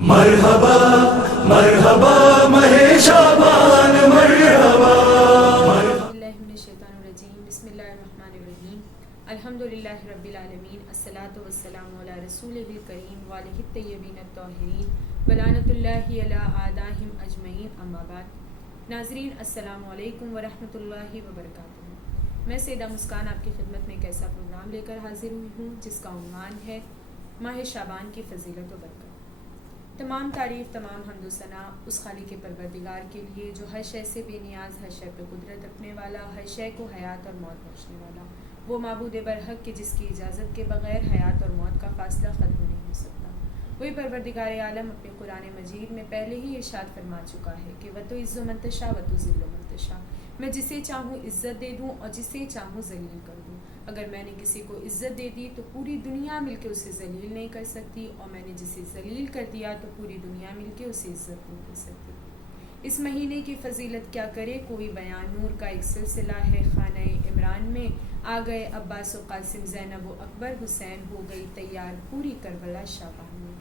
مرحبا مرحبا ماہ شعبان مرحبا بسم اللہ الرحمن الرحیم الحمدللہ رب العالمین الصلاۃ والسلام علی رسولہ الکریم وآلہ الطیبین الطاہرین ولعنۃ اللہ علی اعدائہم اجمعین اما بعد۔ ناظرین السلام علیکم ورحمۃ اللہ وبرکاتہ۔ میں سیدہ مسکان آپ کی خدمت میں ایک ایسا پروگرام لے کر حاضر ہوئی ہوں جس کا عنوان ہے ماہ شعبان کی فضیلت و برکت۔ تمام تعریف، تمام حمد و ثنا اس خالق پروردگار کے لیے جو ہر شے سے بے نیاز، ہر شے پہ قدرت رکھنے والا، ہر شے کو حیات اور موت بخشنے والا، وہ معبود برحق کہ جس کی اجازت کے بغیر حیات اور موت کا فاصلہ ختم نہیں ہو سکتا۔ وہی پروردگار عالم اپنے قرآن مجید میں پہلے ہی ارشاد فرما چکا ہے کہ وَتُعِزُّ مَن تَشَاءُ وَتُذِلُّ مَن تَشَاءُ، میں جسے چاہوں عزت دے دوں اور جسے چاہوں ذلیل کر دوں۔ اگر میں نے کسی کو عزت دے دی تو پوری دنیا مل کے اسے ذلیل نہیں کر سکتی، اور میں نے جسے ذلیل کر دیا تو پوری دنیا مل کے اسے عزت نہیں کر سکتی۔ اس مہینے کی فضیلت کیا کرے کوئی بیان، نور کا ایک سلسلہ ہے خانہ عمران میں، آ گئے عباس و قاسم، زینب و اکبر، حسین ہو گئی تیار، پوری کربلا شعبان میں۔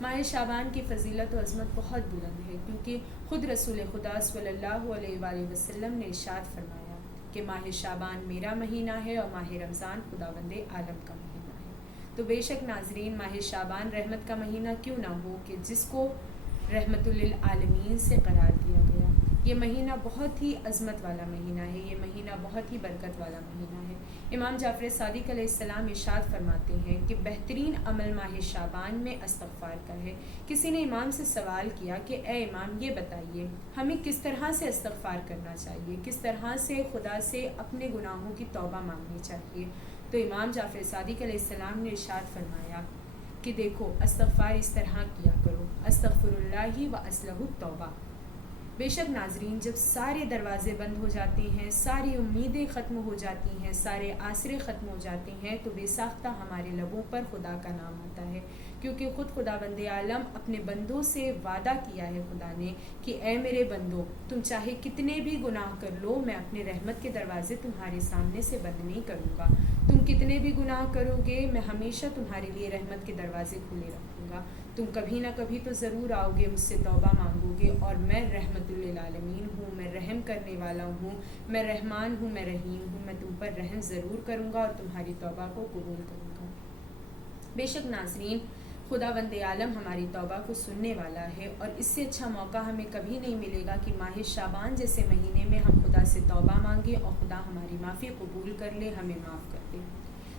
ماہ شعبان کی فضیلت و عظمت بہت بلند ہے، کیونکہ خود رسول خدا صلی اللہ علیہ وآلہ وسلم نے ارشاد فرمایا کہ ماہ شعبان میرا مہینہ ہے اور ماہ رمضان خداوند عالم کا مہینہ ہے۔ تو بے شک ناظرین، ماہ شعبان رحمت کا مہینہ کیوں نہ ہو کہ جس کو رحمت للعالمین سے قرار دیا گیا۔ یہ مہینہ بہت ہی عظمت والا مہینہ ہے، یہ مہینہ بہت ہی برکت والا مہینہ ہے۔ امام جعفر صادق علیہ السلام ارشاد فرماتے ہیں کہ بہترین عمل ماہ شعبان میں استغفار کا ہے۔ کسی نے امام سے سوال کیا کہ اے امام، یہ بتائیے ہمیں کس طرح سے استغفار کرنا چاہیے، کس طرح سے خدا سے اپنے گناہوں کی توبہ مانگنی چاہیے؟ تو امام جعفر صادق علیہ السلام نے ارشاد فرمایا کہ دیکھو، استغفار اس طرح کیا کرو، استغفر اللہ و اصلح التوبہ۔ بے شک ناظرین، جب سارے دروازے بند ہو جاتے ہیں، ساری امیدیں ختم ہو جاتی ہیں، سارے آسرے ختم ہو جاتے ہیں، تو بے ساختہ ہمارے لبوں پر خدا کا نام آتا ہے، کیونکہ خود خداوند عالم اپنے بندوں سے وعدہ کیا ہے خدا نے کہ اے میرے بندو، تم چاہے کتنے بھی گناہ کر لو، میں اپنے رحمت کے دروازے تمہارے سامنے سے بند نہیں کروں گا۔ تم کتنے بھی گناہ کرو گے، میں ہمیشہ تمہارے لیے رحمت کے دروازے کھلے رکھوں گا۔ تم کبھی نہ کبھی تو ضرور آؤ گے، مجھ سے توبہ مانگو گے، اور میں رحمت للعالمین ہوں، میں رحم کرنے والا ہوں، میں رحمان ہوں، میں رحیم ہوں، میں تم پر رحم ضرور کروں گا اور تمہاری توبہ کو قبول کروں گا۔ بے شک ناظرین، خداوند عالم ہماری توبہ کو سننے والا ہے، اور اس سے اچھا موقع ہمیں کبھی نہیں ملے گا کہ ماہ شعبان جیسے مہینے میں ہم خدا سے توبہ مانگیں اور خدا ہماری معافی قبول کر لے، ہمیں معاف کر دے۔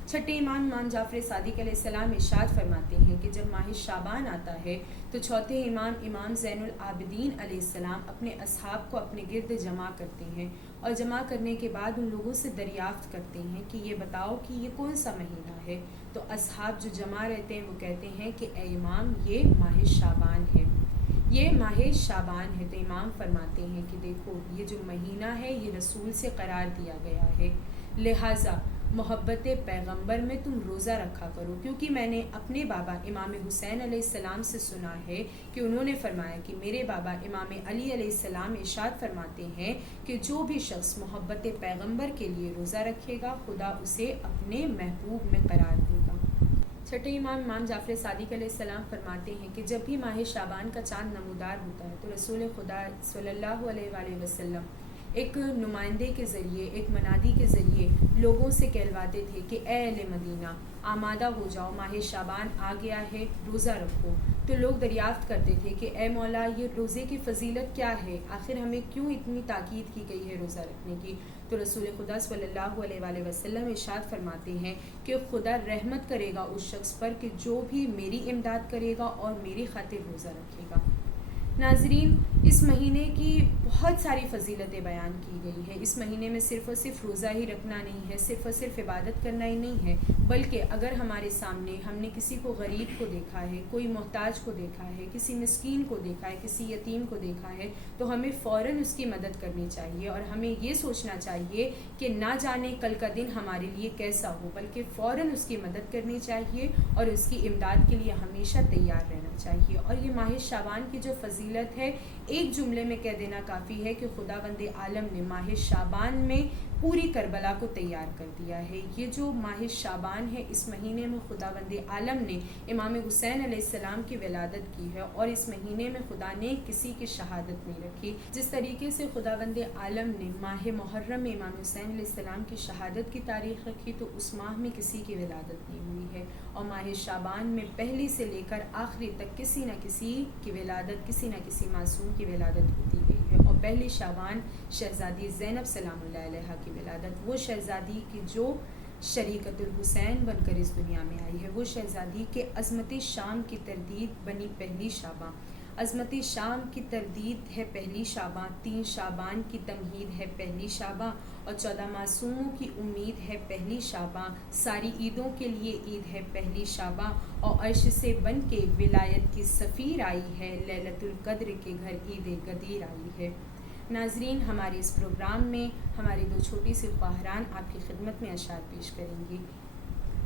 چھٹے امام جعفر صادق علیہ السلام ارشاد فرماتے ہیں کہ جب ماہ شعبان آتا ہے تو چوتھے امام زین العابدین علیہ السلام اپنے اصحاب کو اپنے گرد جمع کرتے ہیں، اور جمع کرنے کے بعد ان لوگوں سے دریافت کرتے ہیں کہ یہ بتاؤ کہ یہ کون سا مہینہ ہے؟ تو اصحاب جو جمع رہتے ہیں وہ کہتے ہیں کہ اے امام، یہ ماہ شعبان ہے، یہ ماہ شعبان ہے۔ تو امام فرماتے ہیں کہ دیکھو، یہ جو مہینہ ہے یہ رسول سے قرار دیا گیا ہے، لہٰذا محبت پیغمبر میں تم روزہ رکھا کرو، کیونکہ میں نے اپنے بابا امام حسین علیہ السلام سے سنا ہے کہ انہوں نے فرمایا کہ میرے بابا امام علی علیہ السلام ارشاد فرماتے ہیں کہ جو بھی شخص محبت پیغمبر کے لیے روزہ رکھے گا، خدا اسے اپنے محبوب میں قرار دے گا۔ چھٹے امام جعفر صادق علیہ السلام فرماتے ہیں کہ جب بھی ماہ شعبان کا چاند نمودار ہوتا ہے تو رسول خدا صلی اللہ علیہ وآلہ وسلم ایک نمائندے کے ذریعے، ایک منادی کے ذریعے لوگوں سے کہلواتے تھے کہ اے اہل مدینہ، آمادہ ہو جاؤ، ماہ شعبان آ گیا ہے، روزہ رکھو۔ تو لوگ دریافت کرتے تھے کہ اے مولا، یہ روزے کی فضیلت کیا ہے؟ آخر ہمیں کیوں اتنی تاکید کی گئی ہے روزہ رکھنے کی؟ تو رسول خدا صلی اللہ علیہ وآلہ وسلم ارشاد فرماتے ہیں کہ خدا رحمت کرے گا اس شخص پر کہ جو بھی میری امداد کرے گا اور میری خاطر روزہ رکھے گا۔ ناظرین، اس مہینے کی بہت ساری فضیلتیں بیان کی گئی ہے۔ اس مہینے میں صرف اور صرف روزہ ہی رکھنا نہیں ہے، صرف اور صرف عبادت کرنا ہی نہیں ہے، بلکہ اگر ہمارے سامنے ہم نے کسی کو غریب کو دیکھا ہے، کوئی محتاج کو دیکھا ہے، کسی مسکین کو دیکھا ہے، کسی یتیم کو دیکھا ہے، تو ہمیں فوراً اس کی مدد کرنی چاہیے، اور ہمیں یہ سوچنا چاہیے کہ نہ جانے کل کا دن ہمارے لیے کیسا ہو، بلکہ فوراً اس کی مدد کرنی چاہیے اور اس کی امداد کے لیے ہمیشہ تیار رہنا چاہیے۔ اور یہ ماہ شعبان کی جو فضیلت ہے، ایک جملے میں کہہ دینا کافی ہے کہ خداوند عالم نے ماہ شعبان میں پوری کربلا کو تیار کر دیا ہے۔ یہ جو ماہ شعبان ہے، اس مہینے میں خداوند عالم نے امام حسین علیہ السلام کی ولادت کی ہے، اور اس مہینے میں خدا نے کسی کی شہادت نہیں رکھی۔ جس طریقے سے خداوند عالم نے ماہ محرم میں امام حسین علیہ السلام کی شہادت کی تاریخ رکھی، تو اس ماہ میں کسی کی ولادت نہیں ہوئی ہے، اور ماہ شعبان میں پہلی سے لے کر آخری تک کسی نہ کسی کی ولادت، کسی نہ کسی معصوم کی ولادت ہوتی گئی ہے۔ اور پہلی شعبان شہزادی زینب سلام اللہ علیہا کی ولادت، وہ شہزادی کی جو شریکت الحسین بن کر اس دنیا میں آئی ہے، وہ شہزادی کے عظمت شام کی تردید بنی پہلی شعبان، عظمت شام کی تردید ہے پہلی شعبان، 3 شعبان کی تمہید ہے پہلی شعبان، اور 14 معصوموں کی امید ہے پہلی شعبان، ساری عیدوں کے لیے عید ہے پہلی شعبان، اور عرش سے بن کے ولایت کی سفیر آئی ہے، لیلۃ القدر کے گھر عید غدیر آئی ہے۔ ناظرین، ہمارے اس پروگرام میں ہماری 2 چھوٹی سی خواہران آپ کی خدمت میں اشعار پیش کریں گی۔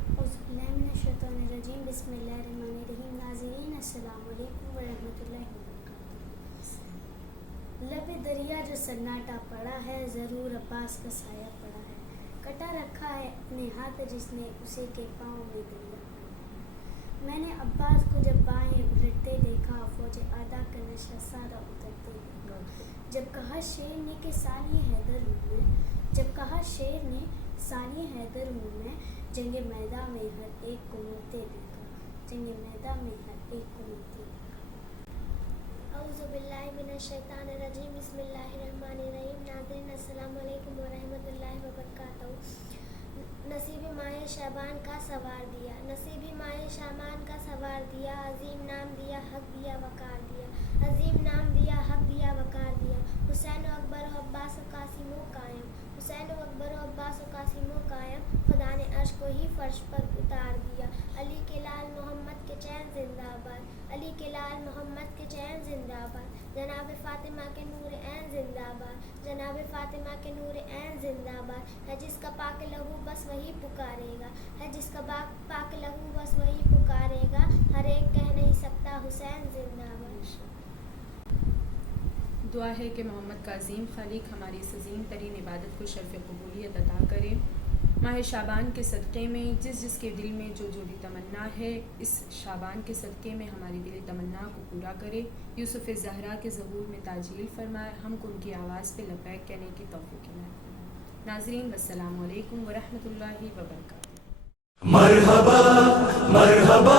اعوذ باللہ من الشیطان الرجیم، بسم اللہ الرحمن الرحیم۔ ناظرین السلام علیکم ورحمۃ اللہ وبرکاتہ۔ لب دریا جو سناٹا پڑا ہے، ضرور عباس کا سایہ پڑا ہے، کٹا رکھا ہے اپنے ہاتھ جس نے اسے کے پاؤں میں دریا پڑا ہے۔ میں نے عباس کو جب بائیں الٹتے دیکھا، فوج آدھا کا نشہ سارا اترتے دیکھا۔ جب کہا شیر نے کہ سالی حیدر ہوں میں، جب کہا شیر نے سالی حیدر ہوں میں، جنگ میدان میں ہر ایک کو مرتے دیکھا، جنگ میدان میں ہر ایک کو مرتے دیکھا۔ اعوذ باللہ من الشیطان الرجیم، بسم اللہ الرحمن الرحیم۔ ناظرین السلام علیکم ورحمۃ اللہ وبرکاتہ۔ نصیب ماہ شعبان کا سوار دیا، نصیب ماہ شعبان کا سوار دیا، عظیم نام دیا، حق دیا، وقار دیا، عظیم نام دیا، حق دیا، وقار دیا۔ حسین و اکبر و عباس و قاسم و قائم، حسین و اکبر و عباس و قاسم و قائم، خدا نے عرش کو ہی فرش پر اتار دیا۔ علی کے لال محمد کے چین زندہ باد، علی کے لال محمد کے چین زندہ باد، جناب فاطمہ کے نور عین زندہ باد، جناب فاطمہ کے نور عین زندہ باد۔ ہے جس کا پاک لہو بس وہی پکارے گا، ہے جس کا پاک لہو بس وہی پکارے گا، ہر ایک کہہ نہیں سکتا حسین زندہ باد۔ دعا ہے کہ محمد کا عظیم خالق ہماری اس عظیم ترین عبادت کو شرف قبولیت عطا کرے۔ ماہ شعبان کے صدقے میں جس جس کے دل میں جو جو بھی تمنا ہے، اس شعبان کے صدقے میں ہماری دلی تمنا کو پورا کرے۔ یوسف زہرا کے ظہور میں تعجیل فرمائے، ہم کو ان کی آواز پہ لبیک کہنے کی توفیق عنایت فرمائے۔ ناظرین، السلام علیکم ورحمۃ اللہ وبرکاتہ۔ مرحبا مرحبا